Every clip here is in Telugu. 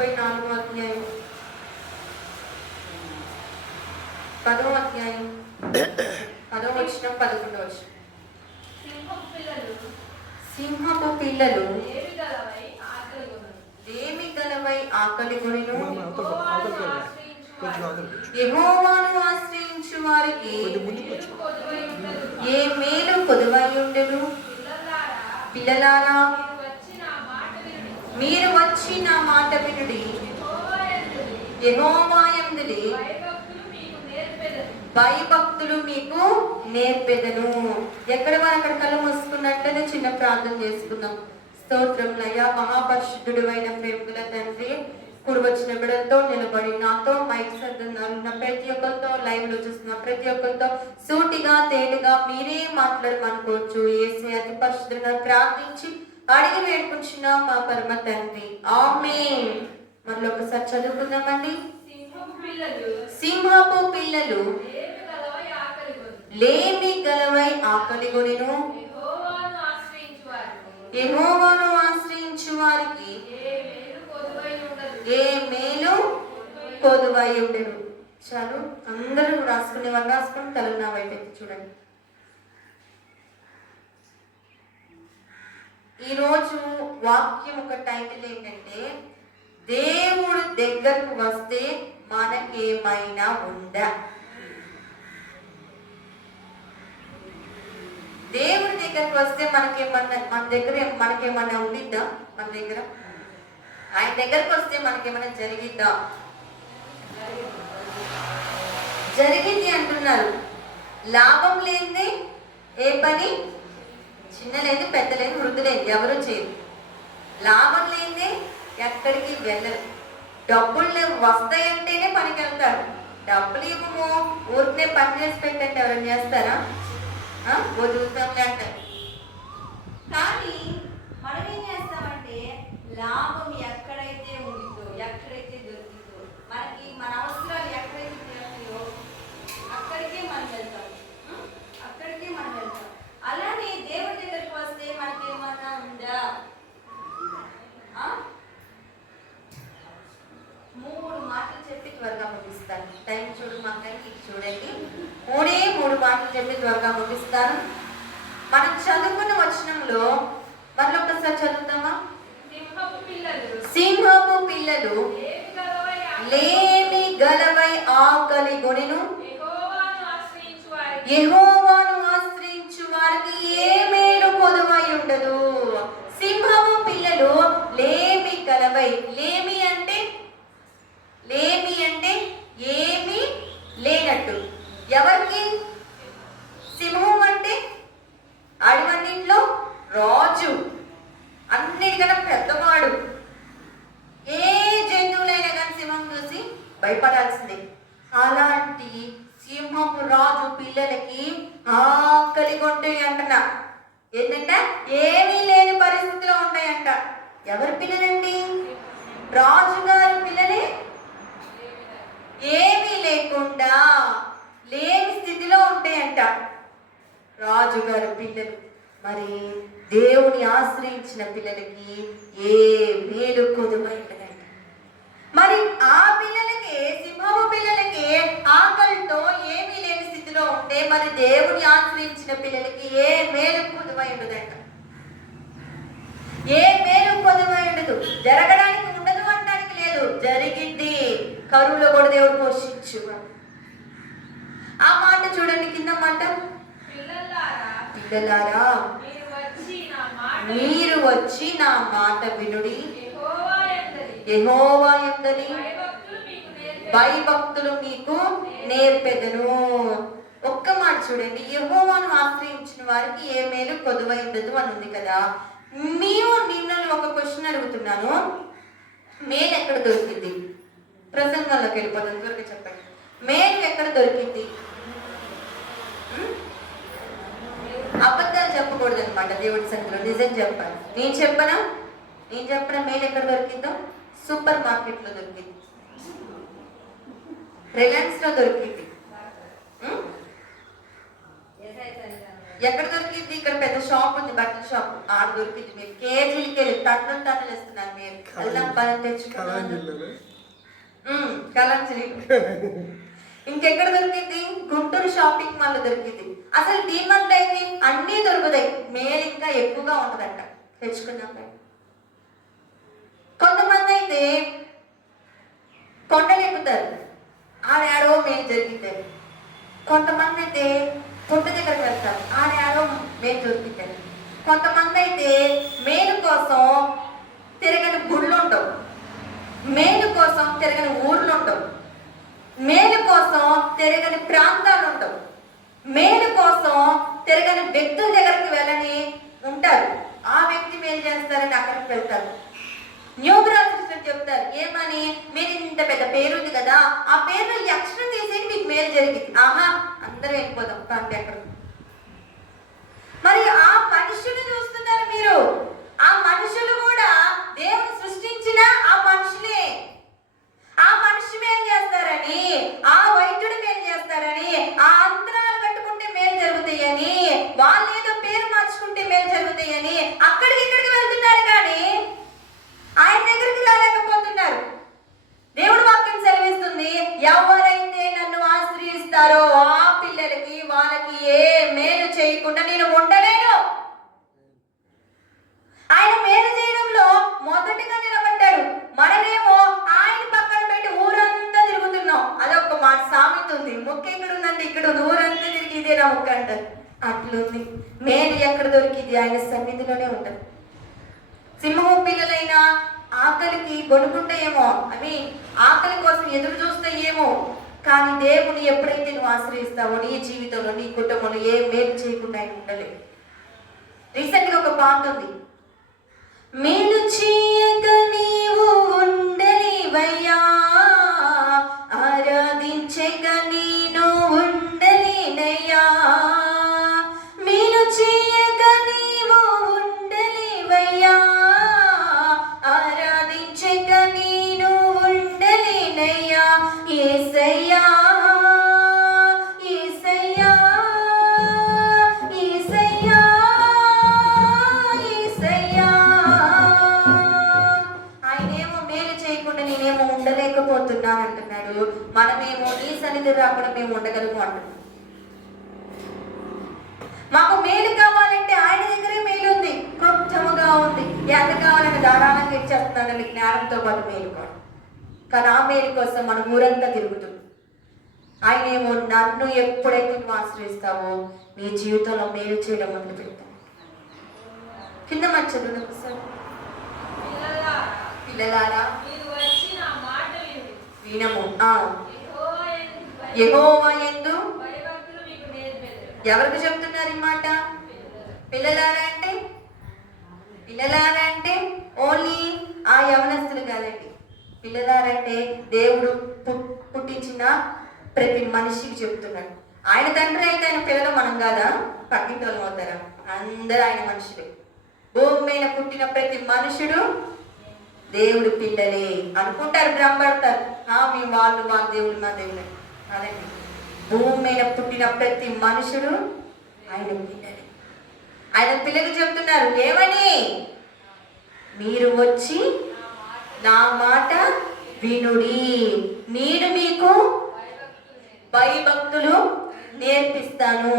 34వ అధ్యాయం 10వ అధ్యాయం 10వ వచనం 11వ వచనం. సింహపు పిల్లలు లేమి గలవై ఆకలిగొనును, యెహోవాను ఆశ్రయించు వారికి ఏ మేలు కొదువై ఉండెను. పిల్లలారా, మీరు వచ్చి నా మాట వినుడి. యెహోవా యందు భయభక్తులు మీకు నేర్పెదను. ఎక్కడ వారు అక్కడ కళ్ళు మూసుకున్నట్లనే చిన్న ప్రార్థన చేసుకుందాం. స్తోత్రములయ్యా, మహాపరిశుద్ధుడు అయిన ప్రేమగల తండ్రి, కూడి వచ్చిన బిడ్డలతో నిలబడి నాతో మైక్ సర్దున్న ప్రతి ఒక్కరితో, లైవ్ లో చూస్తున్న ప్రతి ఒక్కరితో సూటిగా తేలిగా మీరే మాట్లాడమనుకోవచ్చు. యేసయ్య అతి పరిశుద్ధంగా ప్రార్థించి అడిగి వేడుకుంటున్న మా పరమ తండ్రి, ఆమేన్. మళ్ళీ ఒకసారి చదువుకుందామండి. సింహపు పిల్లలు లేమి గలవై ఆకలిగొనెను, యెహోవాను ఆశ్రయించు వారికి ఏ మేలు కొదువై ఉండెను. చాలు, అందరూ రాసుకునే వాళ్ళు రాసుకుని తల నా వైపు ఎత్తి చూడండి. ఈరోజు వాక్యం ఒక టైటిల్ ఏంటంటే, దేవుడు దగ్గరకు వస్తే మనకేమైనా ఉందా? దేవుడి దగ్గరకు వస్తే మనకేమన్నా ఉండిద్దా? మన దగ్గర ఆయన దగ్గరకు వస్తే మనకేమైనా జరిగిద్దా? జరిగింది అంటున్నారు. లాభం లేనిదే ఏ పని, చిన్న లేదు పెద్ద లేదు వృద్ధి లేదు, ఎవరు చేయరు. లాభం లేనిదే ఎక్కడికి వెళ్ళరు. డబ్బులు వస్తాయంటేనే పనికి వెళ్తారు. డబ్బులు ఇవ్వము, ఊరికే పని చేసి పెట్టండి ఎవరైనా చేస్తారా? వదులుతాంలే అంటారు. కానీ మనం ఏం చేస్తామంటే, లాభం ఎక్కడైతే ఉంటుందో, ఎక్కడైతే దొరుకుతుందో, మనకి మన అవసరాలు ఎక్కడైతే తీరుతాయో అక్కడికే మనం వెళ్తాం. అలానే దేవుడి దగ్గరికి వస్తే మనకేమన్నా ఉందా? 3 మాటలు చెప్పి త్వరగా ముగిస్తాను. టైం చూడు మాకు, చూడండి. 3 మాటలు చెప్పి త్వరగా ముగిస్తాను. మనం చదువుకున్న వచనంలో మళ్ళీ ఒకసారి చదువుతామా? సింహపు పిల్లలు లేమి గలవై ఆకలిగొనెను, యెహోవాను ఆశ్రయించు వారికి ఏ మేలు కొదువై ఉండదు. సింహపు పిల్లలు లేమి గలవై. లేమి అంటే ఏమీ లేనట్టు. ఎవరికి? సింహం అంటే అడవన్నింటిలో రాజు, అన్నిటికన్నా పెద్దవాడు. ఏ జంతువులైనా కానీ సింహం చూసి భయపడాల్సిందే. అలాంటి సింహపు రాజు పిల్లలకి ఆకలి కొంటాయి అంటున్నా. ఏంటంటే ఏమీ లేని పరిస్థితిలో ఉంటాయంట. ఎవరి పిల్లలండి? రాజుగారి పిల్లలే. ఏమీ లేకుండా లేని స్థితిలో ఉంటాయంట రాజుగారి పిల్లలు. మరి దేవుని ఆశ్రయించిన పిల్లలకి ఏ మేలు కొదువైందంట. మరి ఆ పిల్లలకి, సింహపు పిల్లలకి ఆకలితో ఏమీ లేని స్థితిలో ఉంటే, మరి దేవుని ఆశ్రయించిన పిల్లలకి ఏ మేలు కొదువై ఉండదంట. ఏ మేలు కొదువై ఉండదు. జరగడానికి ఉండదు అనడానికి లేదు, జరిగింది. కరువులో కూడా దేవుడు పోషించు. ఆ మాట చూడండి, కింద మాట, పిల్లలారా మీరు వచ్చి నా మాట వినుడి, యెహోవా యందు భయభక్తులు మీకు నేర్పెదను. ఒక్క మాట చూడండి, యెహోవాను ఆశ్రయించిన వారికి ఏ మేలు కొదువై ఉండదు అని ఉంది కదా. నిన్న ఒక క్వశ్చన్ అడుగుతున్నాను, మేలు ఎక్కడ దొరికింది? ప్రసంగంలోకి వెళ్ళిపోతుంది, త్వరగా చెప్పండి. మేలు ఎక్కడ దొరికింది? అబద్ధాలు చెప్పకూడదు అనమాట దేవుడి సంఖ్యలో, నిజం చెప్పాలి. నేను చెప్పనా మేలు ఎక్కడ దొరికిందో? సూపర్ మార్కెట్ లో దొరికింది, రిలయన్స్ లో దొరికింది, ఎక్కడ దొరికింది? ఇక్కడ పెద్ద షాప్ ఉంది, బట్టల షాప్, ఆడ దొరికింది. మీరు కేజీలకి వెళ్ళి టన్నులు ఇస్తున్నారు. మీరు అల్లం బలం తెచ్చుకున్నారు. కలంజలి ఇంకెక్కడ దొరికింది? గుంటూరు షాపింగ్ మాల్ దొరికింది. అసలు డీమార్ట్ అయితే అన్నీ దొరుకుతాయి, మేలు ఇంకా ఎక్కువగా ఉంటుందంట తెచ్చుకున్నాక. కొంతమంది అయితే కొండలు ఎక్కుతారు, ఆడాడో మేలు జరిగిందని. కొంతమంది అయితే పుట్ట దగ్గరికి వెళ్తారు, ఆడాడో మేలు దొరికిందని. కొంతమంది అయితే మేలు కోసం తిరగని గుళ్ళు ఉండవు, మేలు కోసం తిరగని ఊర్లు ఉండవు, మేలు కోసం తిరగని ప్రాంతాలు ఉండవు, మేలు కోసం తిరగని వ్యక్తుల దగ్గరికి వెళ్ళని ఉంటారు. ఆ వ్యక్తి మేలు చేస్తారని అక్కడికి వెళ్తారు. న్యూగ్రాఫిస్టులు చెప్తారు ఏమని? మీరు ఇంత పెద్ద పేరు ఉంది కదా, ఆ పేరులో ఈ అక్షరం తీసేది మీకు మేలు జరిగింది. ఆహా, అందరూ వెళ్ళిపోదాం అంటే అక్కడ. మరి ఆ మనుషులు చూస్తున్నారు మీరు, ఆ మనుషులు కూడా దేవుని సృష్టించిన ఆ మనుషులే. ఆ మనిషి మేలు చేస్తారని, ఆ వైద్యుడు మేలు చేస్తారని, ఆ అంతరాలు కట్టుకుంటే మేలు జరుగుతాయని, వాళ్ళు ఏదో పేరు మార్చుకుంటే మేలు జరుగుతాయని అక్కడికి ఇక్కడికి వెళ్తున్నారు, కానీ ఆయన దగ్గరికి రాలేకపోతున్నారు. దేవుడు వాక్యం సెలవిస్తుంది, ఎవరైతే నన్ను ఆశ్రయిస్తారో ఆ పిల్లలకి వాళ్ళకి ఏ మేలు చేయకుండా నేను ఉండలేను. ఆయన మేలు చేయడంలో మొదటిగా నిలబడ్డాడు. మనమేమో ఆయన పక్కన పెట్టి ఊరంతా తిరుగుతున్నాం. అదొక మాట సామెత ఉంది, ముక్క ఇక్కడ ఉందంటే ఇక్కడ ఉంది, ఊరంతా తిరిగి ఇదే నా ముక్క అంటారు. అట్లుంది. మేలు ఎక్కడ దొరికింది? ఆయన సన్నిధిలోనే ఉంటుంది. సింహం పిల్లలైనా ఆకలికి గొనుకుంటాయేమో, అవి ఆకలి కోసం ఎదురు చూస్తాయేమో, కానీ దేవుని ఎప్పుడైతే నువ్వు ఆశ్రయిస్తావో నీ జీవితంలో నీ కుటుంబంలో ఏ మేలు చేయకుండా ఆయన ఉండలేదు. రీసెంట్గా ఒక పాట ఉంది, మేలు చేయక నీవు ఉండలేవయ్యా, ఆరాధించక నేను ఉండలేనయ్యా, మేలు చేయక నీవు ఉండలేవయ్యా, ఆరాధించక నేను ఉండలేనయ్యా, యేసయ్యా యేసయ్యా యేసయ్యా యేసయ్యా. ఆయనేమో మేలు చేయకుండా నేనేమో ఉండలేకపోతున్నా అంటున్నాడు. మనమేమో నీ సన్నిధి రాకుండా మేము ఉండగలము అంటున్నాం. మాకు మేలు కావాలంటే ఆయన దగ్గరే మేలు ఉంది, క్లుప్తముగా ఉంది. ఎంత కావాలంటే ధారాళంగా ఇచ్చేస్తున్నాడు జ్ఞానంతో పాటు మేలు కూడా. కానీ ఆ మేలు కోసం మనం ఊరంతా తిరుగుతుంది. ఆయనేమో నన్ను ఎప్పుడైతే నువ్వు ఆశ్రయిస్తావో నీ జీవితంలో మేలు చేయడం మొదలు పెడతాను. కింద మచ్చదు పిల్లలారా వినము, యెహోవా యందు ఎవరికి చెప్తున్నారు ఈ మాట? పిల్లలారా అంటే ఓన్లీ ఆ యవనస్తులు కాదండి. పిల్లలారంటే దేవుడు పుట్టించిన ప్రతి మనిషికి చెప్తున్నాడు. ఆయన తండ్రి అయితే ఆయన పిల్లలు మనం కాదా? పక్కింటి వాళ్ళు అవుతారా? అందరూ ఆయన మనుషులే. భూమి మీద పుట్టిన ప్రతి మనుషుడు దేవుడు పిల్లలే అనుకుంటారు, భ్రమపడతారు. మీ వాళ్ళు మా దేవుడు మా దేవుడు అదండి. భూమి మీద పుట్టిన ప్రతి మనుషుడు ఆయన పిల్లలే. ఆయన పిల్లలు చెప్తున్నారు ఏమని? మీరు వచ్చి నా మాట వినుడి, నేను మీకు భయభక్తులు నేర్పిస్తాను.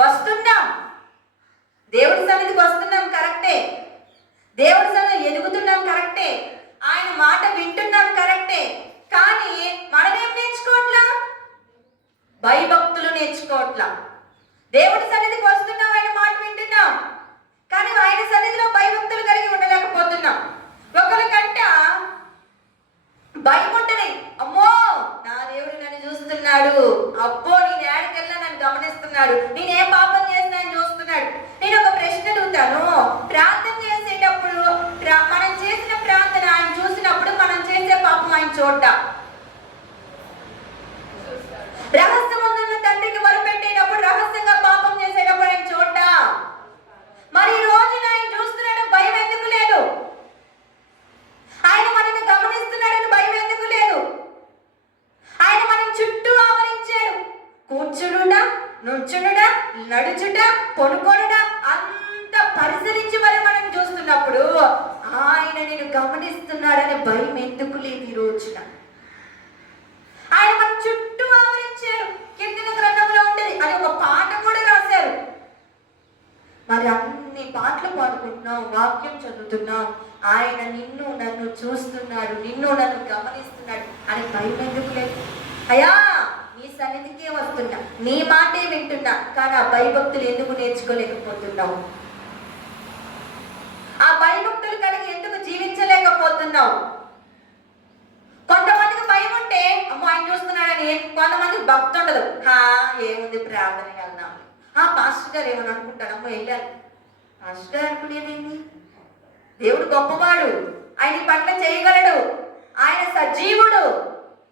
వస్తున్నాం, దేవుడి సన్నిధికి వస్తున్నాం కరెక్టే, దేవుడి సన్నిధి ఎదుగుతున్నాం కరెక్టే, ఆయన మాట వింటున్నాం కరెక్టే, కానీ మనమేం నేర్చుకోవట్లా? భయభక్తులు నేర్చుకోవట్లా. దేవుడి సన్నిధికి వస్తున్నాం, ఆయన మాట వింటున్నాం, కానీ ఆయన సన్నిధిలో భయభక్తులు కలిగి ఉండలేకపోతున్నాం. ఒకరికంట భయం ఉంటుంది, అమ్మో నా దేవుడు నన్ను చూస్తున్నాడు, అబ్బో నేను ఏడికెళ్ళా నన్ను గమనిస్తున్నాడు, నేనేం పాపం చేసినా అని చూస్తున్నాడు. నేను ఒక ప్రశ్న అడుగుతాను, ప్రార్థన చేసేటప్పుడు మనం చేసిన ప్రార్థన ఆయన చూసినప్పుడు మనం చేసే పాపం ఆయన చూడ్డా? రహస్యమున్న తండ్రికి మొరపెట్టేటప్పుడు రహస్యంగా పాపం చేసేటప్పుడు ఆయన చూడ్డా? మరి ఈ రోజు ఆయన చూస్తున్నాడు, భయం ఎందుకు లేదు? ఆయన మనల్ని గమనిస్తున్నాడని భయం ఎందుకు లేదు? ఆయన మనం చుట్టూ ఆవరించాడు. కూర్చునుడా, నుంచునుడా, నడుచుట, పొనుకో భయం ఎందుకు లేదు ఈ రోజున? ఆయన మన చుట్టూ ఆవరించాడు. కీర్తన గ్రంథంలో ఉండేది, అది ఒక పాట కూడా రాశారు. మరి అన్ని పాటలు పాడుకుంటున్నాం, వాక్యం చదువుతున్నాం, ఆయన నిన్ను నన్ను చూస్తున్నాడు, నిన్ను నన్ను గమనిస్తున్నాడు అని భయం ఎందుకు లేదు? అయ్యా నీ సన్నిధికే వస్తున్నా, నీ మాటే వింటున్నా, కానీ ఆ భయభక్తులు ఎందుకు నేర్చుకోలేకపోతున్నావు? ఆ భయభక్తులు కలిగి ఎందుకు జీవించలేకపోతున్నావు? కొంతమందికి భయం ఉంటే అమ్మో ఆయన చూస్తున్నాడని, కొంతమందికి భక్తి ఉండదు. ఏముంది ప్రార్థనకి వెళ్దాం, పాస్టర్ గారు ఏమని అనుకుంటాడు, అమ్మో వెళ్ళాలి. పాస్టర్ గారు అనుకునేదేంటి? దేవుడు గొప్పవాడు, ఆయన పట్ల చేయగలడు, ఆయన సజీవుడు,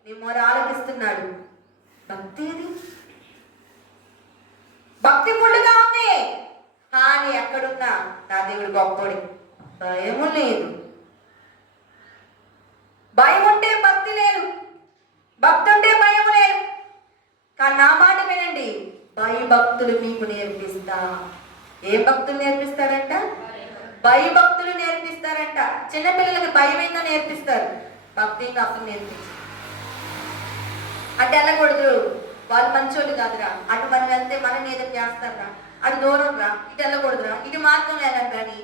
నీ మొర ఆలకిస్తున్నాడు. భక్తి ఏది? భక్తి ఫుల్గా ఉంది, కానీ ఎక్కడున్నా నా దేవుడు గొప్పడి. భయము లేదు. భయం ఉంటే భక్తి లేదు, భక్తి ఉంటే భయం లేదు. కానీ నా మాట వినండి, భయభక్తులు మీకు నేర్పిస్తా. ఏ భక్తులు నేర్పిస్తారంట? భయభక్తులు నేర్పిస్తారంట. చిన్నపిల్లలకి భయం ఏందో నేర్పిస్తారు, భక్తి ఇంకా అసలు నేర్పిస్తారు. అటు వెళ్ళకూడదు, వాళ్ళు మంచోళ్ళు కాదురా, అటు మనం వెళ్తే మనం ఏదో చేస్తారా, అటు దూరం రా, ఇటు వెళ్ళకూడదురా, ఇటు మార్గం వెళ్ళండి అని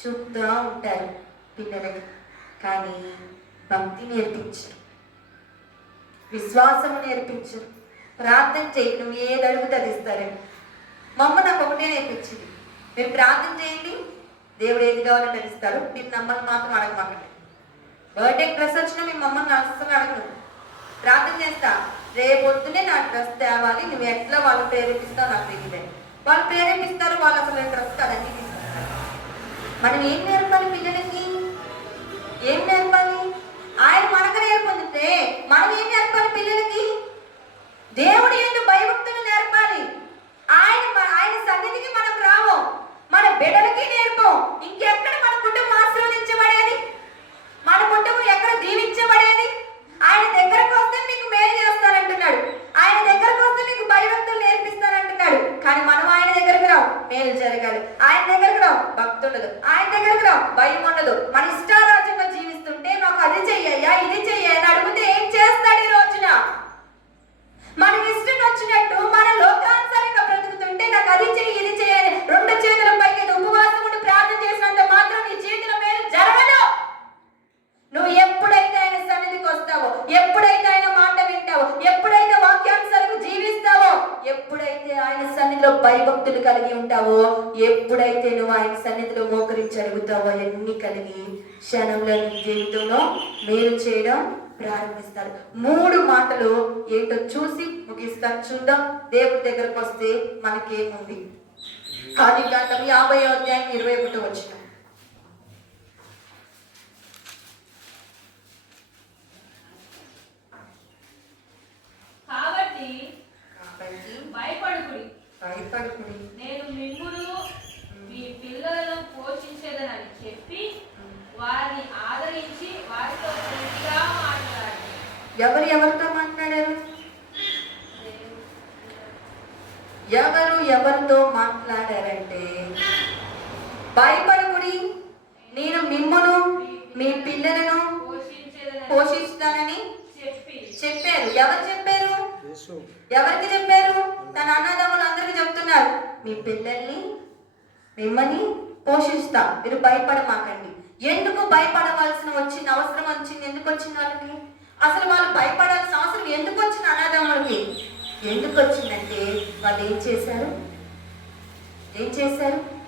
చూపుతూ ఉంటారు పిల్లలకి. కానీ భక్తి నేర్పించరు, విశ్వాసము నేర్పించరు. ప్రార్థన చేయి, నువ్వు ఏది అడుగుతే అది ఇస్తారండి. మా అమ్మ నాకు ఒకటే నేర్పించింది, మీరు ప్రార్థన చేయండి, దేవుడు ఏది కావాలని తెలుస్తారు, మీరు నమ్మని మాత్రం అడగమాకండి. బర్త్డే డ్రెస్ వచ్చినా మీ మమ్మల్ని అస్సలు అడగను. ప్రార్థన చేస్తా, రేపొద్దునే నా డ్రెస్ తేవాలి, నువ్వు ఎట్లా వాళ్ళు ప్రేరేపిస్తావు నాకు తెలియదు. వాళ్ళు ప్రేరేపిస్తారు, వాళ్ళు అసలు డ్రెస్ కదన్నీ తీసుకుంటారు. మనం ఏం నేర్పాలి పిల్లలకి? ఏం నేర్పాలి? ఆయన మనకు నేర్పొందితే మనం ఏం నేర్పాలి పిల్లలకి? దేవుడు ఎందుకు భయభక్తులు నేర్పాలి. ఆయన సన్నిధికి మనం రాము, మన బిడ్డలకి నేర్పం. ఇంకెక్కడ మన కుటుంబం ఆశీర్వదించబడేది, మన కుటుంబం ఎక్కడ దీవించబడేది? ఆయన దగ్గరకు వస్తే మీకు మేలు చేస్తానంటున్నాడు, ఆయన దగ్గరకు వస్తే మీకు భయభక్తులు నేర్పిస్తానంటున్నాడు. కానీ మనం ఆయన దగ్గరకు రావు, మేలు జరగాలి. ఆయన దగ్గరకు రావు, భక్తి ఉండదు. ఆయన దగ్గరకు రావు, భయం ఉండదు. మన ఇష్టారాజ్యంగా జీవిస్తుంటే నాకు అది చెయ్యయ్యా, ఇది చెయ్య అని అడిగితే ఏం చేస్తాడు ఈ రోజున? మనం ఇష్టం వచ్చినట్టు మన లోకానుసారంగా బ్రతుకుతుంటే నాకు అది చెయ్యి, ఇది చెయ్యని రెండు చేతుల పైకి ఉపవాసం ఉండి ప్రార్థన చేసినంత మాత్రం నీ చేతిలో మేలు జరగదు. నువ్వు ఎప్పుడైతే ఆయన సన్నిధికి వస్తావో, ఎప్పుడైతే ఆయన మాట వింటావో, ఎప్పుడైతే వాక్యానుసారంగా జీవిస్తావో, ఎప్పుడైతే ఆయన సన్నిధిలో భయభక్తులు కలిగి ఉంటావో, ఎప్పుడైతే నువ్వు ఆయన సన్నిధిలో మోకరించి అడుగుతావో, అన్ని కలిగి క్షణంలో నీ జీవితంలో మేలు చేయడం ప్రారంభిస్తారు. 3 మాటలు ఏంటో చూసి ముగిస్తాను, చూద్దాం. దేవుడి దగ్గరకు వస్తే మనకేముంది? ఆదికాండం 50వ అధ్యాయం 21వ వచనం. కాబట్టి భయపడుకుడి, నేను మిమ్మును మీ పిల్లలను పోషించేదనని చెప్పి వారిని ఆదరించి వారితో ప్రీతిగా మాట్లాడారు. ఎవరితో మాట్లాడారు? ఎవరితో మాట్లాడారంటే, భయపడుకుడి, నేను మిమ్మును మీ పిల్లలను పోషిస్తానని చెప్పారు. ఎవరు చెప్పారు? ఎవరికి చెప్పారు? తన అన్నదమ్ములు అందరికి చెప్తున్నారు, మీ పిల్లల్ని మిమ్మల్ని పోషిస్తా, మీరు భయపడమాకండి. ఎందుకు భయపడవలసిన అవసరం వచ్చింది? ఎందుకు వచ్చింది వాళ్ళకి? అసలు వాళ్ళు భయపడాల్సిన అవసరం ఎందుకు వచ్చింది? అన్నదమ్ములకి ఎందుకు వచ్చిందంటే, వాళ్ళు ఏం చేశారు?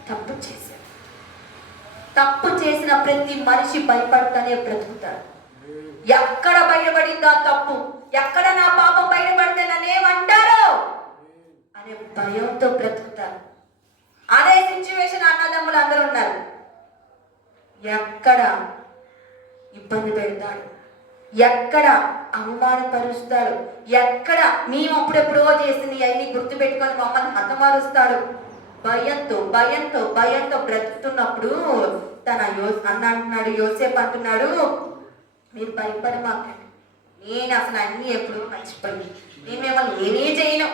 తప్పు చేశారు. తప్పు చేసిన ప్రతి మనిషి భయపడతానే బ్రతుకుతారు. ఎక్కడ బయటపడిందో తప్పు, ఎక్కడ నా పాపం బయటపడితే నన్నేమంటారో అనే భయంతో బ్రతుకుతారు. అదే సిచ్యువేషన్ అన్నదమ్ములు అందరూ ఉన్నారు. ఎక్కడ ఇబ్బంది పెడతాడు, ఎక్కడ అవమానపరుస్తాడు, ఎక్కడ మేము అప్పుడెప్పుడో చేసింది అవన్నీ గుర్తు పెట్టుకొని మమ్మల్ని హతమారుస్తాడు. భయంతో బ్రతుకుతున్నప్పుడు తన అన్న అంటున్నాడు, యోసేపు అంటున్నాడు, మీరు భయపడమాకండి, నేను అసలు అన్నీ ఎప్పుడు మర్చిపోయి నేను మిమ్మల్ని ఏమీ చేయను,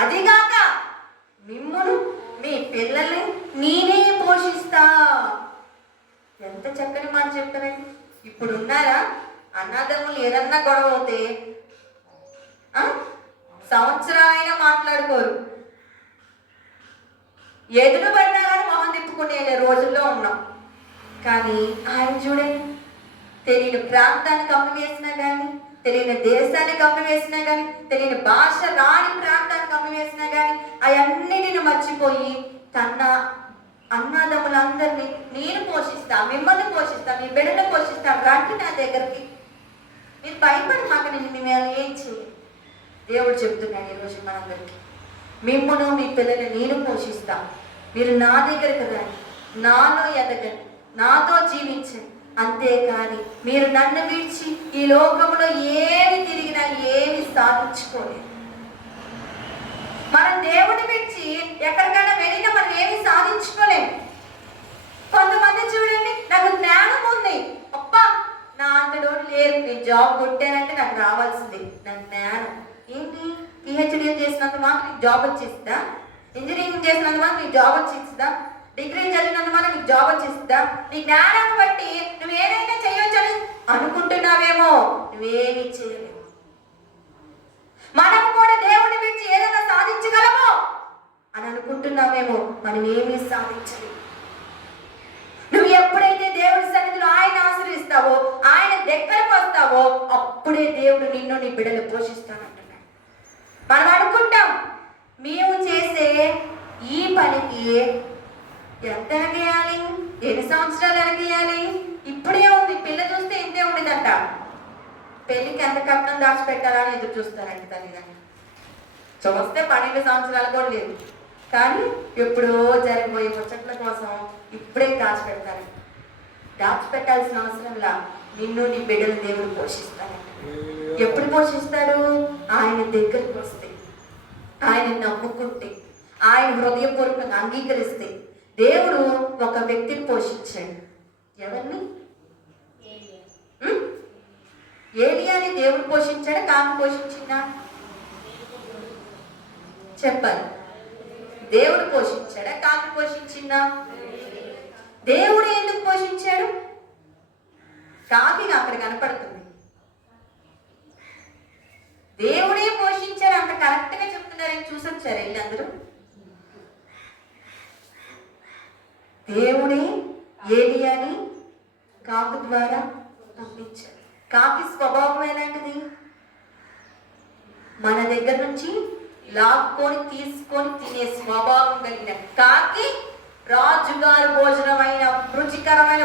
అదిగాక మిమ్మును మీ పిల్లల్ని నేనే పోషిస్తా. ఎంత చక్కని మాట చెప్పారండి. ఇప్పుడు ఉన్నారా? అన్నదమ్ములు ఏదన్నా గొడవ అవుతే సంవత్సరాలైనా మాట్లాడుకోరు. ఎదురు పడినా కానీ మొహం తిప్పుకునే రోజుల్లో ఉన్నాం. కానీ ఆయన చూడండి, తెలియని ప్రాంతాన్ని కమ్మివేసినా కానీ, తెలియని దేశాన్ని కమ్మివేసినా కానీ, తెలియని భాష రాని ప్రాంతాన్ని కమ్మివేసినా కానీ అవన్నిటిని మర్చిపోయి తన అన్నదమ్ములందరినీ నేను పోషిస్తా, మిమ్మల్ని పోషిస్తా, మీ బిడ్డను పోషిస్తా, రండి నా దగ్గరికి, మీరు భయపడి మాకు నేను మిమ్మల్ని ఏం చేయాలి. దేవుడు చెప్తున్నాడు ఈరోజు మనందరికీ, మిమ్మల్ని మీ పిల్లల్ని నేను పోషిస్తా, మీరు నా దగ్గరికి రండి, నాలో ఎదగండి, నాతో జీవించండి. అంతేకాని మీరు నన్ను విడిచి ఈ లోకంలో ఏమి తిరిగినా ఏమి సాధించుకోలేదు. మనం దేవుని విడిచి ఎక్కడికైనా వెళ్ళినా మనం ఏమి సాధించుకోలేము. కొంతమంది చూడండి, నాకు జ్ఞానం ఉంది, అబ్బా నా అంతలోడు లేరు, నేను జాబ్ కొట్టానంటే నాకు రావాల్సింది నా జ్ఞానం. ఏంటి, పిహెచ్డీ చేసినంత మాత్రం నీకు జాబ్ వచ్చేస్తుందా? ఇంజనీరింగ్ చేసినంత మాత్రం నీకు జాబ్ వచ్చేస్తుందా? డిగ్రీ చదివినంత మాత్రం నీకు జాబ్ వచ్చేస్తుందా? నీ జ్ఞానాన్ని బట్టి నువ్వు ఏదైనా చేయొచ్చని అనుకుంటున్నావేమో, నువ్వేమీ చేయలేవు. మనం కూడా దేవుని విడిచి ఏదైనా సాధించగలమో అని అనుకుంటున్నామేమో, మనం ఏమీ సాధించలేము. నువ్వు ఎప్పుడైతే దేవుడి సన్నిధిలో ఆయన ఆశ్రయిస్తావో, ఆయన దగ్గరకు వస్తావో, అప్పుడే దేవుడు నిన్ను నీ బిడ్డలు పోషిస్తానంటున్నాడు. మనం అనుకుంటాం మేము చేసే ఈ పనికి ఎంత ఎనగేయాలి, ఎన్ని సంవత్సరాలు ఎనగేయాలి, ఇప్పుడే ఉంది, పిల్ల చూస్తే ఇంతే ఉండేదంట, పెళ్లికి ఎంత కట్నం దాచిపెట్టాలని ఎదురు చూస్తారంట తల్లిదండ్రులు. చూస్తే 12 సంవత్సరాలు కూడా లేదు, కానీ ఎప్పుడో జరిగిపోయే ముచ్చట్ల కోసం ఇప్పుడే దాచిపెడతారు. దాచిపెట్టాల్సిన అవసరంలా నిన్ను నీ బిడ్డలు దేవుడు పోషిస్తారంట. ఎప్పుడు పోషిస్తాడు? ఆయన దగ్గరికి వస్తే, ఆయన నమ్ముకుంటే, ఆయన హృదయపూర్వకంగా అంగీకరిస్తే దేవుడు ఒక వ్యక్తిని పోషించాడు. ఎవరిని? ఏలియాని దేవుడు పోషించాడా, కాకి పోషించిందా? చెప్పాలి. దేవుడు పోషించాడా, కాకి పోషించిందా? దేవుడు ఎందుకు పోషించాడు? కాకి అక్కడ కనపడుతుంది, దేవుడే పోషించాడు. అంత కరెక్ట్ గా చెప్తున్నారని చూసొచ్చారు వెళ్ళి అందరూ. దేవుడే ఏలియాని కాకి ద్వారా పంపించాడు. కాకి స్వభావం ఎలాంటిది? మన దగ్గర నుంచి లాక్కొని తీసుకొని తినే స్వభావం కలిగిన కాకి రాజుగారు భోజనమైన, రుచికరమైన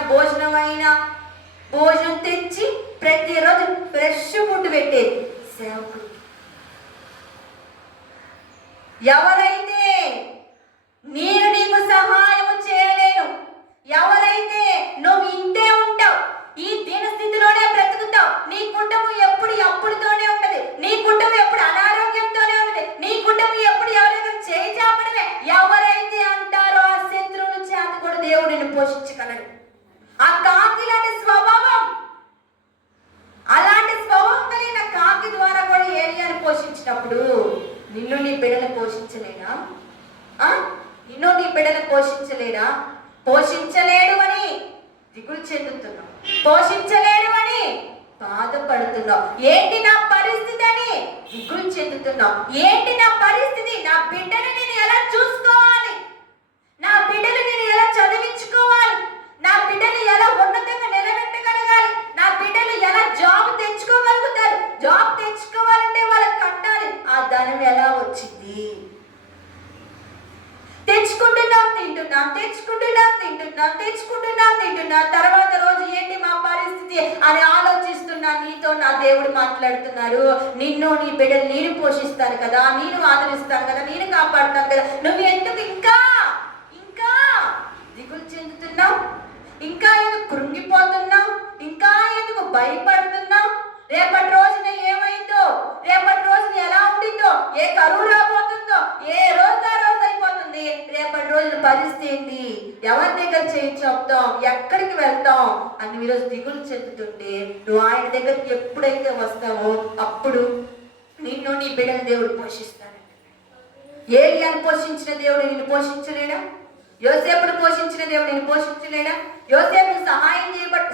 భోజనం తెచ్చి ప్రతిరోజు ఫ్రెష్ ఫుడ్ పెట్టేది సేవకుడు. ఎవరైతే నేను నీకు సహాయం చేయలేను, ఎవరైతే నువ్వు ఇంతే ఉంటావు, ఈ దీనస్థితిలోనే బ్రతుకుతావు, నీ కుటుంబం ఎప్పుడు అప్పుడుతోనే ఉంటది, నీ కుటుంబం ఎప్పుడు అనారోగ్యంతోనే ఉంటది, నీ కుటుంబం ఎప్పుడు ఎవరైనా చేయి చాపడమే, ఎవరైతే అంటారో ఆ శత్రువుల చేత కూడా దేవుడు నిన్ను పోషించగలడు. ఆ కాకి లాంటి స్వభావం, అలాంటి స్వభావం కలిగిన కాకి ద్వారా కూడా ఏలియాని పోషించినప్పుడు నిన్ను నీ బిడ్డను పోషించలేడా? నిన్ను నీ బిడ్డను పోషించలేడా? పోషించలేడు అని దిగులు చెందుతున్నావు, పోషించలేడు అని బాధపడుతున్నావు. ఏంటి నా పరిస్థితి అని దిగులు చెందుతున్నావు. ఏంటి నా పరిస్థితి? నా బిడ్డను నేను ఎలా చూసుకోవాలి, నా బిడ్డను నేను ఎలా చదివించుకోవాలి, నా బిడ్డను ఎలా ఉన్నతంగా నిలబెట్టగలగాలి, నా బిడ్డలు ఎలా జాబ్ తెచ్చుకోగలుగుతారు, జాబ్ తెచ్చుకోవాలంటే వాళ్ళకి కట్టాలి, ఆ ధనం ఎలా వచ్చింది? తెచ్చుకుంటున్నాం, తర్వాత రోజు ఏంటి మా పరిస్థితి అని ఆలోచిస్తున్నా. నీతో నా దేవుడు మాట్లాడుతున్నాడు, నిన్ను నీ బిడ్డలు నేను పోషిస్తాను కదా, నేను ఆదరిస్తాను కదా, నేను కాపాడుతాను కదా, నువ్వు ఎందుకు ఇంకా దిగులు చెందుతున్నావు? ఇంకా ఎందుకు కృంగిపోతున్నావు? ఇంకా ఎందుకు భయపడుతున్నావు? రేపటి రోజున ఏమైందో, రేపటి రోజున ఎలా ఉండిందో, ఏ కరువు రాబోతుందో, ఏ రోజు ఆ రోజు అయిపోతుంది, రేపటి రోజున పరిస్థితి ఏంటి, ఎవరి దగ్గర చేయి చెప్తాం, ఎక్కడికి వెళ్తాం అని ఈరోజు దిగులు చెందుతుంటే, నువ్వు ఆయన దగ్గరికి ఎప్పుడైతే వస్తావో అప్పుడు నిన్ను నీ బిడ్డను దేవుడు పోషిస్తాడు. ఏలియాను పోషించిన దేవుడు నిన్ను పోషించలేడా? యోసేపును పోషించిన దేవుడు నేను పోషించలేడా? యోసేపును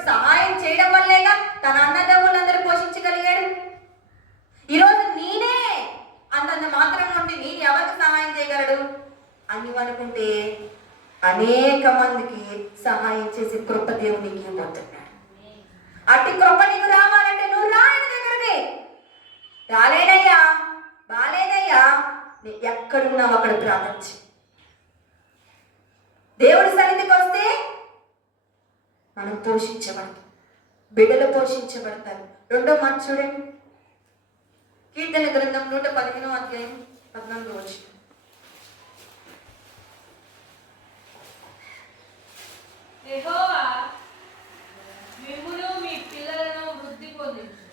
సహాయం చేయడం వల్లేగా తన అన్నదమ్ములందరూ పోషించగలిగాడు. ఈరోజు నేనే అంతంత మాత్రం ఉంటే నేను ఎవరికి సహాయం చేయగలడు అని అనుకుంటే అనేక మందికి సహాయం చేసి కృప దేవునికి ఇవ్వబోతున్నాడు. అట్టి కృప నీకు రావాలంటే నువ్వు రా ఆయన దగ్గరికి. రాలేదయ్యా, బాలేదయ్యా, ఎక్కడున్నావు అక్కడ ప్రార్థించి దేవుడి సన్నిధికి వస్తే మనం పోషించబడతాం, బిడ్డలు పోషించబడతారు. రెండో మాట చూడండి, కీర్తన గ్రంథం 115వ అధ్యాయం 14వ వచనం. యెహోవా మిమ్మును మీ పిల్లలను వృద్ధి పొందించు.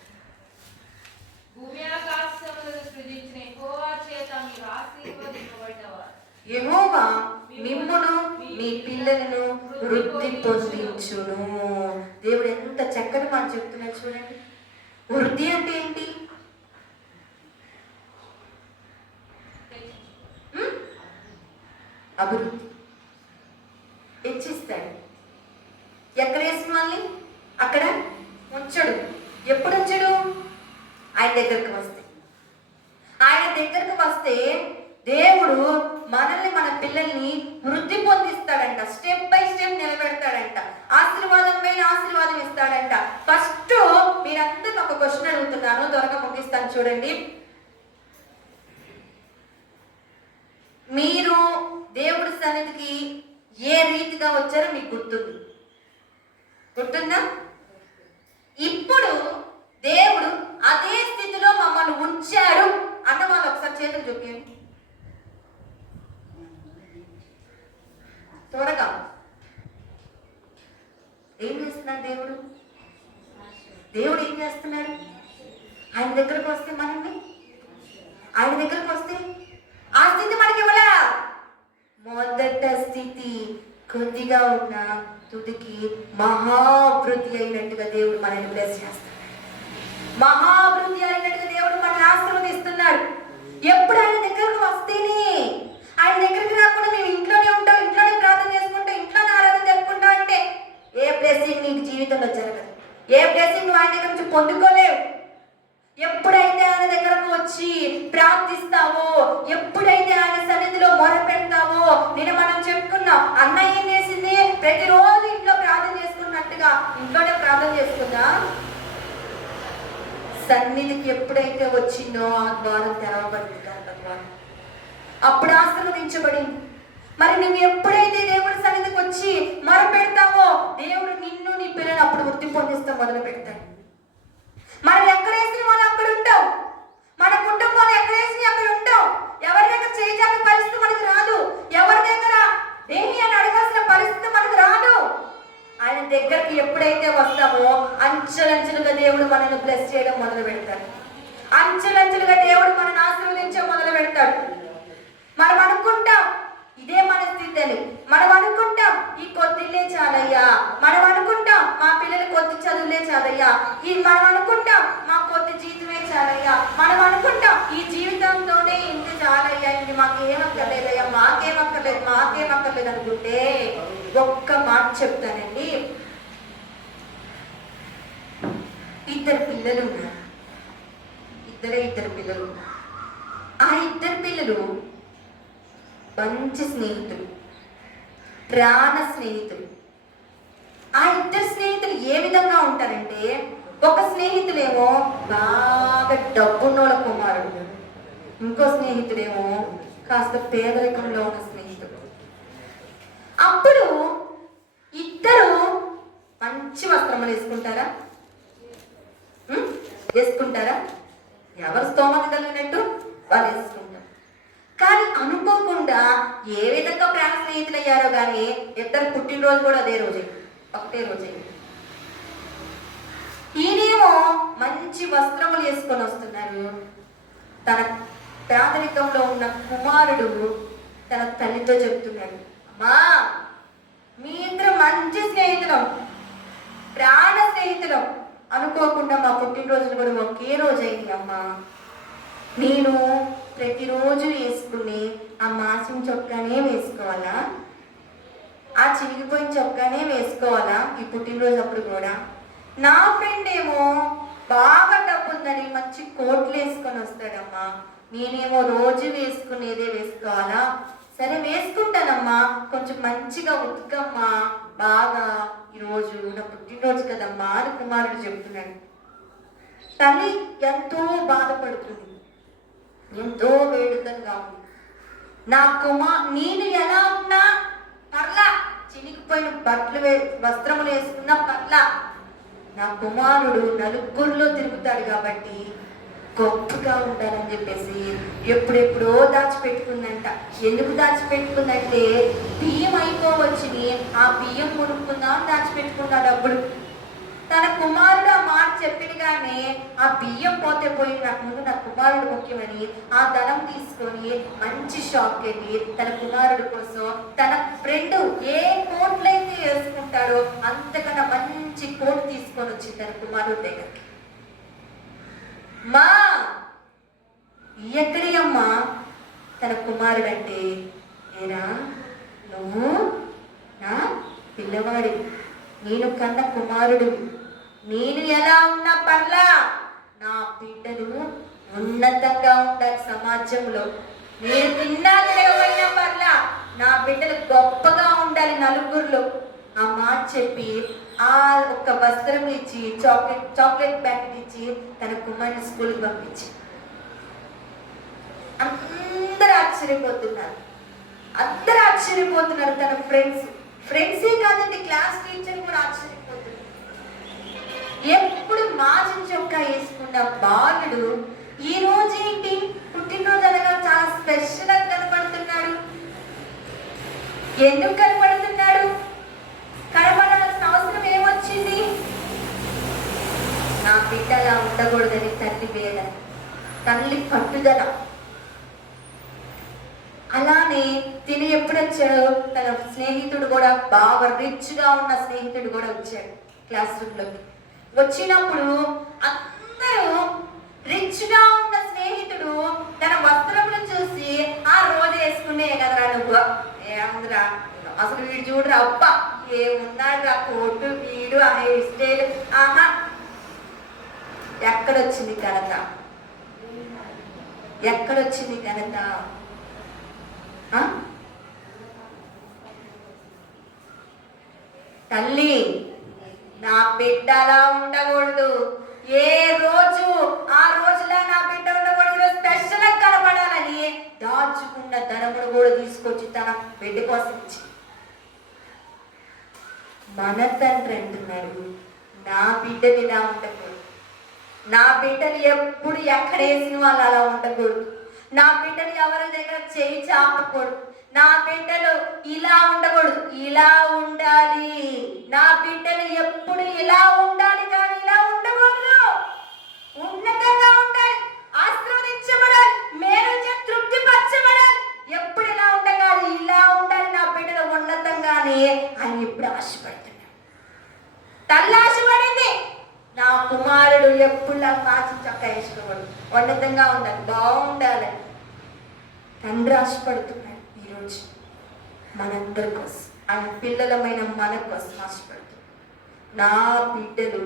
భూమి ఆకాశములను సృజించిన యెహోవా చేత మీరు ఆశీర్వదింపబడ్డవారు. యెహోవా మిమ్మును మీ పిల్లలను వృద్ధి పొందించును. దేవుడు ఎంత చక్కని మాట చెప్తున్నాడు చూడండి. వృద్ధి అంటే ఏంటి? అభివృద్ధి. హెచ్చిస్తాడు. ఎక్కడ వేసిన వాళ్ళని అక్కడ ఉంచడు. ఎప్పుడు ఉంచడు? ఆయన దగ్గరకు వస్తే. ఆయన దగ్గరకు వస్తే దేవుడు మనల్ని, మన పిల్లల్ని వృద్ధి పొందిస్తాడంట. స్టెప్ బై స్టెప్ నిలబెడతాడంట. ఆశీర్వాదం పైన ఆశీర్వాదం ఇస్తాడంట. ఫస్ట్ మీరందరూ ఒక క్వశ్చన్ అడుగుతున్నాను, త్వరగా ముగిస్తాను చూడండి. మీరు దేవుడి సన్నిధికి ఏ రీతిగా వచ్చారో మీకు గుర్తుందా? ఇప్పుడు దేవుడు అదే స్థితిలో మమ్మల్ని ఉంచాడు అన్న వాళ్ళు ఒకసారి చేతులు చూపించండి త్వరగా. ఏం చేస్తున్నాడు దేవుడు? దేవుడు ఏం చేస్తున్నాడు? ఆయన దగ్గరకు వస్తే ఆయన దగ్గరకు వస్తే ఆ స్థితి మనకి ఇవ్వలే. మొదట స్థితి కొద్దిగా ఉన్న తుదికి మహావృద్ధి అయినట్టుగా దేవుడు మనల్ని బ్లెస్ చేస్తాడు. మహావృద్ధి అయినట్టుగా దేవుడు మనల్ని ఆశీర్వదిస్తున్నాడు. ఎప్పుడు ఆయన దగ్గరకు వస్తేనే. ఆయన దగ్గరికి రాకుండా మేము ఇంట్లోనే ఉంటాం, ఇంట్లోనే ప్రార్థన చేసుకుంటాం, ఇంట్లోనే ఆరాధన జరుపుకుంటాం అంటే ఏ బ్లెస్సింగ్ నీకు జీవితంలో జరగదు. ఏ బ్లెస్సింగ్ నువ్వు ఆయన దగ్గర నుంచి పొందుకోలేవు. ఎప్పుడైతే ఆయన దగ్గరకు వచ్చి ప్రార్థిస్తావో, ఎప్పుడైతే ఆయన సన్నిధిలో మొర పెడతావో, నేను మనం చెప్పుకున్నాం, అన్న ఏం చేసింది? ప్రతిరోజు ఇంట్లో ప్రార్థన చేసుకున్నట్టుగా ఇంట్లోనే ప్రార్థన చేసుకుందా. సన్నిధికి ఎప్పుడైతే వచ్చిందో ఆ ద్వారం తెరవబడింది. అప్పుడు ఆశీర్వదించబడింది. మరి నువ్వు ఎప్పుడైతే దేవుడి సన్నిధికి వచ్చి మొర పెడతావో దేవుడు నిన్ను, నీ పిల్లలు అప్పుడు వృద్ధి పొందిస్తూ మొదలు పెడతాడు. మనం ఎక్కడ వేసిన వాళ్ళు అక్కడ ఉంటాం. మన కుటుంబాలు ఎక్కడ వేసి అక్కడ ఉంటాం. ఎవరి దగ్గర చేయాల్సిన పరిస్థితి మనకు రాదు. ఎవరి దగ్గర దేని అని అడగాల్సిన పరిస్థితి మనకు రాదు. ఆయన దగ్గరికి ఎప్పుడైతే వస్తామో అంచెలంచెలుగా దేవుడు మనల్ని బ్లెస్ చేయడం మొదలు పెడతాడు. అంచెలంచెలుగా దేవుడు మనల్ని ఆశీర్వదించడం మొదలు పెడతాడు. మనం అనుకుంటాం ఇదే మన స్థితి అని. మనం అనుకుంటాం ఈ కొద్దిలే చాలయ్యా, మనం అనుకుంటాం మా పిల్లలు కొద్ది చదువులే చాలయ్యా, మనం అనుకుంటాం మా కొద్ది జీవితమే చాలయ్యా, మనం అనుకుంటాం ఈ జీవితంతోనే ఇంత చాలయ్యా, ఇది మాకేమక్కర్లేదయ్యా, మాకేమక్కర్లేదు అనుకుంటే ఒక్క మాట చెప్తానండి. ఇద్దరు పిల్లలు ఉన్నారు. ఇద్దరు పిల్లలు. ఆ ఇద్దరు పిల్లలు మంచి స్నేహితులు, ప్రాణ స్నేహితులు. ఆ ఇద్దరు స్నేహితులు ఏ విధంగా ఉంటారంటే, ఒక స్నేహితుడేమో బాగా డబ్బున్నోళ్ళ కుమారుడు, ఇంకో స్నేహితుడేమో కాస్త పేదరికంలో ఉన్న స్నేహితుడు. అప్పుడు ఇద్దరు మంచి వస్త్రములు వేసుకుంటారా? ఎవరు స్తోమత కలిగినట్టు వాళ్ళు వేసుకుంటారు. కానీ అనుకోకుండా ఏ విధంగా ప్రాణ స్నేహితులు అయ్యారో కానీ ఇద్దరు పుట్టినరోజు కూడా అదే రోజే, ఒకటే రోజే. ఈయనేమో మంచి వస్త్రములు వేసుకొని వస్తున్నారు. తన పేదరికంలో ఉన్న కుమారుడు తన తల్లితో చెప్తున్నాడు, అమ్మా మీ ఇద్దరు మంచి స్నేహితులం, ప్రాణ స్నేహితులం, అనుకోకుండా మా పుట్టినరోజులు కూడా ఒకే రోజు అయింది అమ్మా. నేను ప్రతిరోజు వేసుకుని ఆ మాసం చొక్కానే వేసుకోవాలా? ఆ చినిగిపోయిన చొక్కానే వేసుకోవాలా ఈ పుట్టినరోజు అప్పుడు కూడా? నా ఫ్రెండ్ ఏమో బాగా డబ్బు ఉందని మంచి కోట్లు వేసుకొని వస్తాడమ్మా, నేనేమో రోజు వేసుకునేదే వేసుకోవాలా? సరే వేసుకుంటానమ్మా, కొంచెం మంచిగా ఉతుకమ్మా బాగా, ఈరోజు నా పుట్టినరోజు కదమ్మా అని కుమారుడు చెప్తున్నాడు. తల్లి ఎంతో బాధపడుతుంది, ఎంతో వేడుకగా ఉంది. నేను ఎలా ఉన్నా పర్లా, చినిగిపోయిన బట్టలు వస్త్రములు వేసుకున్నా పర్లా, నా కుమారుడు నలుగురిలో తిరుగుతాడు కాబట్టి గొప్పగా ఉండాలని చెప్పేసి ఎప్పుడెప్పుడో దాచిపెట్టుకుందంట. ఎందుకు దాచిపెట్టుకుందంటే బియ్యం అయిపోవచ్చుని ఆ బియ్యం కొనుక్కుందాం దాచిపెట్టుకున్న డబ్బులు. తన కుమారుడు ఆ మాట చెప్పినగానే ఆ బియ్యం పోతే పోయి నాకు ముందు నా కుమారుడు ముఖ్యమని ఆ ధనం తీసుకొని మంచి షాప్కి వెళ్ళి తన కుమారుడు కోసం తన ఫ్రెండ్ ఏ కోట్లయితే వేసుకుంటాడో అంతకన్నా మంచి కోట్ తీసుకొని వచ్చి తన కుమారుడి దగ్గరికి. మా ఎక్కడి అమ్మా తన కుమారుడు అంటే, ఏరా నువ్వు నా పిల్లవాడి, నేను కన్న కుమారుడు, నేను ఎలా ఉన్నా పర్లా నా బిడ్డలు ఉన్నతంగా ఉండాలి సమాజంలో, నేను తిన్నా తినకపోయినా పర్లా నా బిడ్డలు గొప్పగా ఉండాలి నలుగురిలో. ఆ మాట చెప్పి ఆ ఒక్క వస్త్రం ఇచ్చి చాక్లెట్ ప్యాకెట్ ఇచ్చి తన కుమారుని స్కూల్కి పంపించి అందరూ ఆశ్చర్యపోతున్నారు. తన ఫ్రెండ్సే కాదండి, క్లాస్ టీచర్ కూడా ఆశ్చర్యపోతున్నారు. ఎప్పుడు మాజీ చొక్కా వేసుకున్న బాలుడు ఈ రోజు ఏంటి పుట్టినరోజు అనగా చాలా స్పెషల్ గా కనపడుతున్నాడు. ఎందుకు కనపడుతున్నాడు? కనపడాల్సిన అవసరం ఏమొచ్చింది? నా బిడ్డ అలా ఉండకూడదని తల్లి వేద, తల్లి పట్టుదల. అలానే తిని ఎప్పుడు వచ్చాడు? తన స్నేహితుడు కూడా బాగా రిచ్ గా ఉన్న స్నేహితుడు కూడా వచ్చాడు క్లాస్ రూమ్ లోకి. వచ్చినప్పుడు అందరూ రిచ్ గా ఉన్న స్నేహితుడు తన వస్త్రములను చూసి, ఆ రోజు వేసుకునే కదరా నువ్వు, ఏముందిరా అసలు వీడు చూడరా, అబ్బా ఏమున్నాడు రా కోటు, వీడు ఆ హెయిర్ స్టైల్, ఆహా. ఎక్కడొచ్చింది ఘనత? ఎక్కడొచ్చింది ఘనత? తల్లి నా బిడ్డ అలా ఉండకూడదు, ఏ రోజు ఆ రోజులా నా బిడ్డ ఉండకూడదు, స్పెషల్ గా కనపడాలని దాచుకున్న ధనమును కూడా తీసుకొచ్చి తన బిడ్డ కోసం ఇచ్చి, మన తండ్రి అంటున్నాడు నా బిడ్డలు ఇలా ఉండకూడదు, నా బిడ్డలు ఎప్పుడు ఎక్కడేసిన వాళ్ళు అలా ఉండకూడదు, నా బిడ్డలు ఎవరి దగ్గర చేయి చాపకూడదు, నా బిడ్డలు ఇలా ఉండకూడదు, ఇలా ఉండాలి, నా బిడ్డలు ఎప్పుడు ఇలా ఉండాలి కానీ ఇలా ఉండకూడదు, ఉన్నతంగా ఉండాలి, ఆశీర్వదించబడాలి, మేలు తృప్తిపరచబడాలి, ఎప్పుడు ఇలా ఉండగాలి, ఇలా ఉండాలి నా బిడ్డలు ఉన్నతంగానే అని ఎప్పుడు ఆశపడుతున్నాడు. తల్లి ఆశపడింది నా కుమారుడు ఎప్పుడు కాచి చక్క వేసుకోకూడదు, ఉన్నతంగా ఉండాలి, బాగుండాలి. తండ్రి ఆశపడుతున్నాడు ఈరోజు మనందరి కోసం, ఆయన పిల్లలమైన మన కోసం ఆశపడుతున్నాడు. నా బిడ్డలు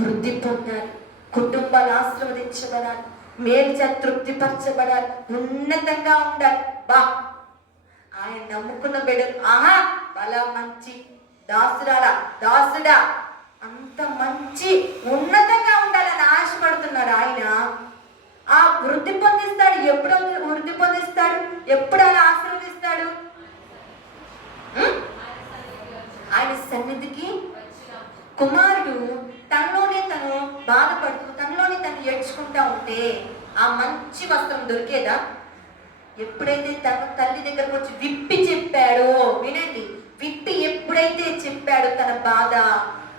వృద్ధి పొందాలి, కుటుంబాలు ఆశీర్వదించబడాలి, మేలు తృప్తిపరచబడాలి, ఉన్నతంగా ఉండాలి. బా ఆయన నమ్ముకున్న బిడ్డలు, ఆహా బలా మంచి దాసుడా అంత మంచి ఉన్నతంగా ఉండాలని ఆశపడుతున్నాడు ఆయన. ఆ వృద్ధి పొందిస్తాడు. ఎప్పుడు వృద్ధి పొందిస్తాడు? ఎప్పుడు అలా ఆశీర్వదిస్తాడు? ఆయన సన్నిధికి కుమారుడు తనలోనే తను బాధపడుతూ తనలోనే తను ఏడ్చుకుంటా ఉంటే ఆ మంచి వస్త్రం దొరికేదా? ఎప్పుడైతే తన తల్లి దగ్గరకు వచ్చి విప్పి చెప్పాడో, వినండి, విప్పి ఎప్పుడైతే చెప్పాడో తన బాధ,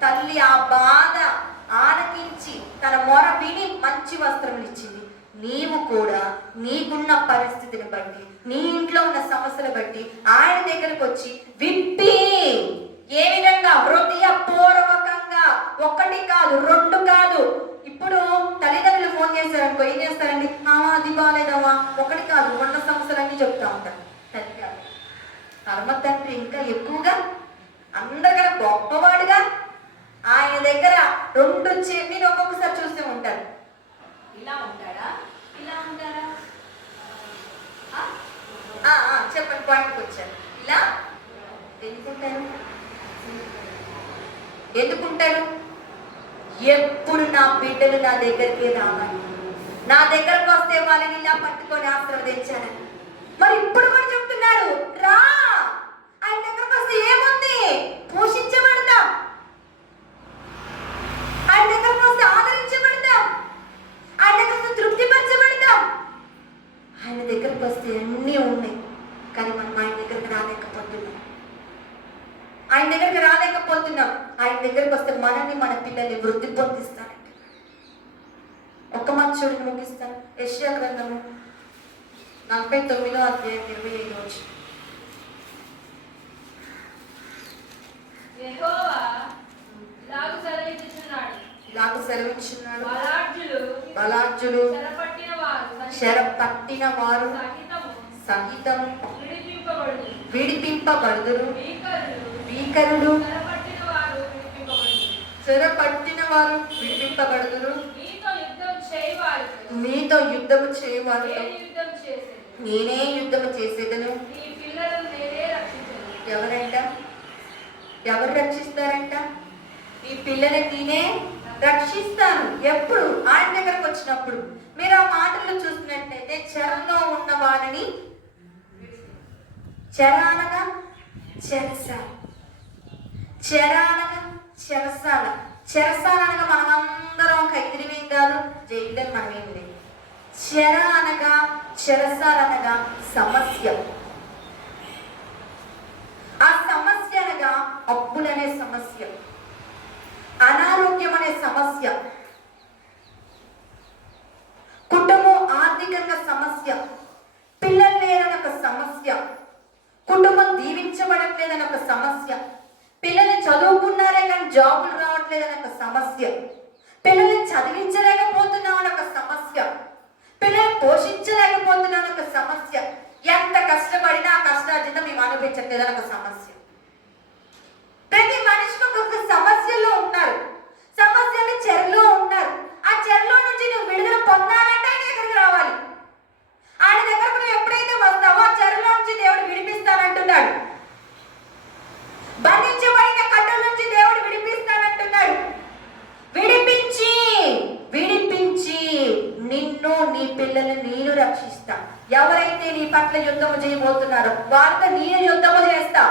తల్లి ఆ బాధ ఆలకించి తన మొర విని మంచి వస్త్రం ఇచ్చింది. నీవు కూడా నీకున్న పరిస్థితిని బట్టి, నీ ఇంట్లో ఉన్న సమస్యలు బట్టి ఆయన దగ్గరకు వచ్చి విప్పి, ఏ విధంగా హృదయపూర్వకంగా, ఒకటి కాదు రెండు కాదు. ఇప్పుడు తల్లిదండ్రులు ఫోన్ చేశారనుకో ఏం చేస్తారండి? అది బాగాలేదమ్మా, ఒకటి కాదు 100 సమస్యలన్నీ చెప్తా ఉంటారు. తల్లి కాదు, పరమ తండ్రి ఇంకా ఎక్కువగా అందరికన్నా గొప్పవాడుగా ఆయన దగ్గర రెండు మీరు ఒక్కొక్కసారి చూస్తూ ఉంటారు. ఇలా ఉంటాడా, ఇలా ఉంటారా? చెప్పండి, పాయింట్కి వచ్చారు. ఇలా ఎందుకుంటారు? ఎందుకుంటారు? ఎప్పుడు నా బిడ్డలు నా దగ్గరికి రావాలి, నా దగ్గరకు వస్తే వాళ్ళని ఇలా పట్టుకొని ఆశీర్వదించాలని. మరి ఇప్పుడు కూడా చెప్తున్నాడు, రా, ఆయన దగ్గరకు వస్తే ఏముంది? పోషించబడతాం. ఆయన దగ్గరకు వస్తే ఆదరించబడతాం. ఆయన దగ్గరకు వస్తే తృప్తిపరచబడతాం. ఆయన దగ్గరకు వస్తే అన్నీ ఉన్నాయి. కానీ మనం ఆయన దగ్గరికి రాలేకపోతున్నాం. ఆయన దగ్గరికి రాలేకపోతున్నాం. ఆయన దగ్గరికి వస్తే మనల్ని, మన పిల్లల్ని వృద్ధి పొందిస్తారంట. ఒక్క మాట చూడండి, ముగిస్తాను. యెషయా గ్రంథము 49వ అధ్యాయం 25వ వచనం. యెహోవా ఇలాగు సెలవిచ్చున్నాడు. బలాఢ్యులు చెరపట్టిన వారు సహితము విడిపింపబడుదురు. భీకరులు చెరపట్టిన వారు విడిపింపబడుదురు. మీతో యుద్ధము చేయవారు నేనే యుద్ధము చేసేదను. ఎవరంట? ఎవరు రక్షిస్తారంట? ఈ పిల్లలని నేనే రక్షిస్తాను. ఎప్పుడు? ఆయన దగ్గరకు వచ్చినప్పుడు. మీరు ఆ మాటల్లో చూసినట్లయితే చెరలో ఉన్న వారిని, చెర అనగా చెరసాల, చెర అనగా చెరసాల, చెరసాల అనగా మనమందరం ఖైదీలేం కాదు, జైల్లో మనమేం లేదు. చెర అనగా, చెరసాల అనగా సమస్య. ఆ సమస్య అనగా అప్పులనే సమస్య, అనారోగ్యం అనే సమస్య, కుటుంబం ఆర్థికంగా సమస్య, పిల్లలు లేదని ఒక సమస్య, కుటుంబం దీవించబడట్లేదని ఒక సమస్య, పిల్లలు చదువుకున్నారే కానీ జాబులు రావట్లేదని ఒక సమస్య, పిల్లల్ని చదివించలేకపోతున్నామని ఒక సమస్య, పిల్లల్ని పోషించలేకపోతున్నామని ఒక సమస్య, ఎంత కష్టపడినా ఆ కష్టార్జితం మేము అనిపించట్లేదని ఒక సమస్య. ప్రతి మనిషికి ఒక్కొక్క సమస్యలో ఉన్నారు. సమస్యలు చెరలో ఉన్నారు. ఆ చెరలో నుంచి నువ్వు విడుదల పొందాలంటే ఆయన దగ్గరికి రావాలి. ఆయన దగ్గరకు నువ్వు ఎప్పుడైతే వస్తావో ఆ చెరలో నుంచి దేవుడు విడిపిస్తానంటున్నాడు. బంధించబడిన కట్టల నుంచి దేవుడు విడిపిస్తానంటున్నాడు. విడిపించి విడిపించి నిన్ను, నీ పిల్లల్ని నేను రక్షిస్తా. ఎవరైతే నీ పట్ల యుద్ధము చేయబోతున్నారో వారితో నేను యుద్ధము చేస్తా.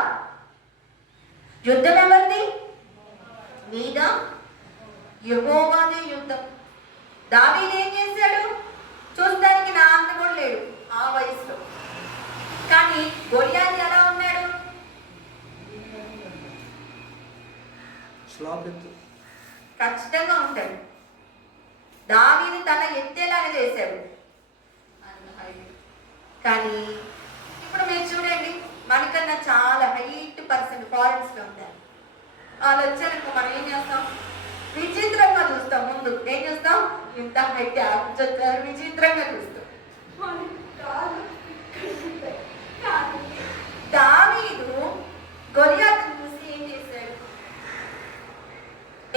యుద్ధం ఎవరిది? మీద యెహోవాదే యుద్ధం. దావీదు ఏం చేశాడు? చూస్తానికి నా అంత కూడా లేడు ఆ వయసులో. కానీ గొలియాతు ఎలా ఉన్నాడు? ఖచ్చితంగా ఉంటాడు. దావీదు తన ఎత్తేలాగా చేశాడు. కానీ ఇప్పుడు మీరు చూడండి, మనకన్నా చాలా హైట్ పర్సన్ ఫారెన్స్ లో ఉంటారు. వాళ్ళు వచ్చారనుకో మనం ఏం చేస్తాం? విచిత్రంగా చూస్తాం. ముందు ఏం చేస్తాం? ఇంత హైట్ వచ్చారు, విచిత్రంగా చూస్తాం. దావీదు గొలియాతును చూసి ఏం చేశాడు?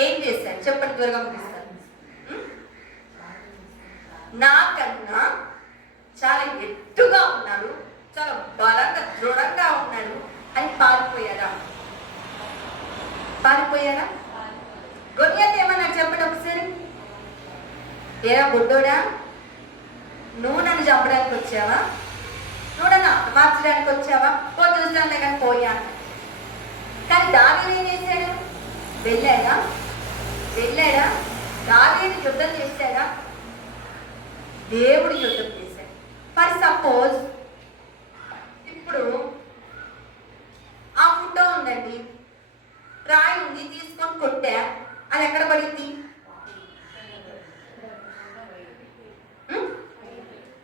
ఏం చేశాడు చెప్పండి, త్వరగా ముగిస్తాను. నాకన్నా చాలా ఎత్తుగా ఉన్నాడు, చాలా బలంగా దృఢంగా ఉన్నాడు అని పారిపోయారా? పారిపోయారా? గొలియాతు ఏమన్నా చెప్పండి ఒకసారి. ఏరా బుడ్డోడా, నువ్వు నన్ను చంపడానికి వచ్చావా? నువ్వు నన్ను మార్చడానికి వచ్చావా? పో చూస్తానులే కానీ పోయాను. కానీ దావీదు ఏం చేశాడు? వెళ్ళాడా? దావీదు యుద్ధం చేశాడా? దేవుడు యుద్ధం చేశాడు. ఫర్ సపోజ్ ఇప్పుడు ఆ ఫోటో ఉందండి, రాయి ఉంది, తీసుకొని కొట్టా, అది ఎక్కడ పడింది?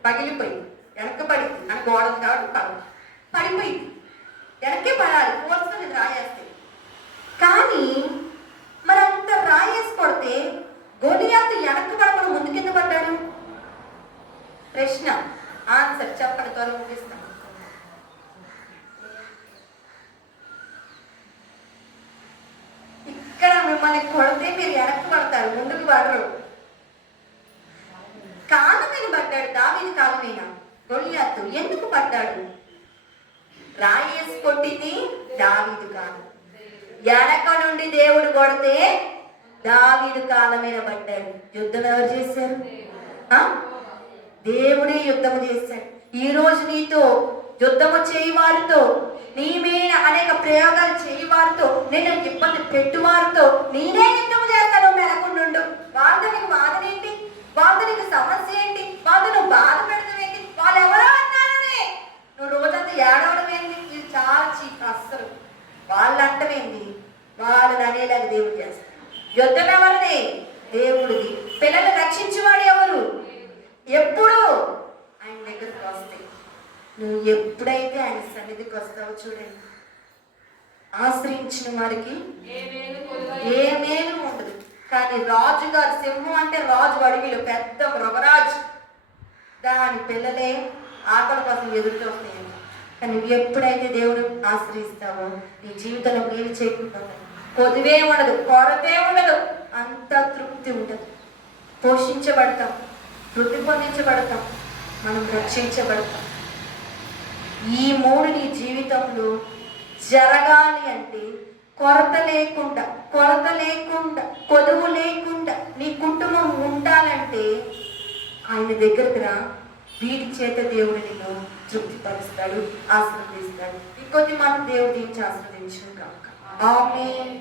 పగిలిపోయింది, వెనక్కి పడింది. అని గోడ కాబట్టి పడిపోయింది, వెనక్కే పడాలి, పోల్చుకొని రాయేస్తే. కానీ మరి అంత రాయేసి కొడితే గొలియాతు వెనక్కి పడకుండా ముందు కింద పడ్డాడు. ప్రశ్న, ఆన్సర్ చెప్పండి, త్వరగా ముగిస్తాను. పడరు. కాళ్ళ మీద పడ్డాడు దావీదు, కాళ్ళ మీద. గొల్లియాతు ఎందుకు పడ్డాడు? రాయేసి కొట్టింది దావీదు కాదు. వెనక నుండి దేవుడు కొడితే దావీదు కాళ్ళ మీద పడ్డాడు. యుద్ధం ఎవరు చేశారు? దేవుడే యుద్ధము చేశాడు. ఈ రోజు నీతో యుద్ధము చేయి వారితో, నీ మీద అనేక ప్రయోగాలు చేయి వారితో, నేను ఇబ్బంది పెట్టు వారితో నేనే యుద్ధము చేస్తాను. మెలకుండు వాళ్ళతో నీకు బాధనేంటి? వాళ్ళతో నీకు సమస్య ఏంటి? వాళ్ళతో నువ్వు బాధ పెడతావు ఏంటి? వాళ్ళు ఎవరో అన్నారని నువ్వు రోజంతా ఏడవడం ఏంటి? ఇది చాలా చీప్. అస్సలు వాళ్ళు అంటమేంది? వాళ్ళని అనేలాగా దేవుడు చేస్తాడు. యుద్ధం ఎవరిది? దేవుడిది. పిల్లలు రక్షించేవాడు ఎవరు? ఎప్పుడు ఆయన దగ్గరకు వస్తాయి. నువ్వు ఎప్పుడైతే ఆయన సన్నిధికి వస్తావో చూడండి, ఆశ్రయించిన వారికి ఏ మేలు ఉండదు. కానీ రాజుగారు, సింహం అంటే రాజు అడవిలో పెద్ద మృగరాజు, దాని పిల్లలే ఆకలి కోసం ఎదురు చూస్తాయి. కానీ నువ్వు ఎప్పుడైతే దేవుడు ఆశ్రయిస్తావో నీ జీవితంలో మేలు చేకూరుతావు. కొదువే ఉండదు, కొరతే ఉండదు, అంత తృప్తి ఉండదు. పోషించబడతాం, వృద్ధి పొందించబడతాం, మనం రక్షించబడతాం. ఈ మూడు నీ జీవితంలో జరగాలి అంటే కొరత లేకుండా, కొదువు లేకుండా నీ కుటుంబం ఉండాలంటే ఆయన దగ్గరకు రా. వీటి చేత దేవుడు నిన్ను తృప్తిపరుస్తాడు, ఆశీర్వదిస్తాడు. ఇంకొద్ది మాట దేవుడు దీనికి ఆశీర్వదించును కాక. ఆమేన్.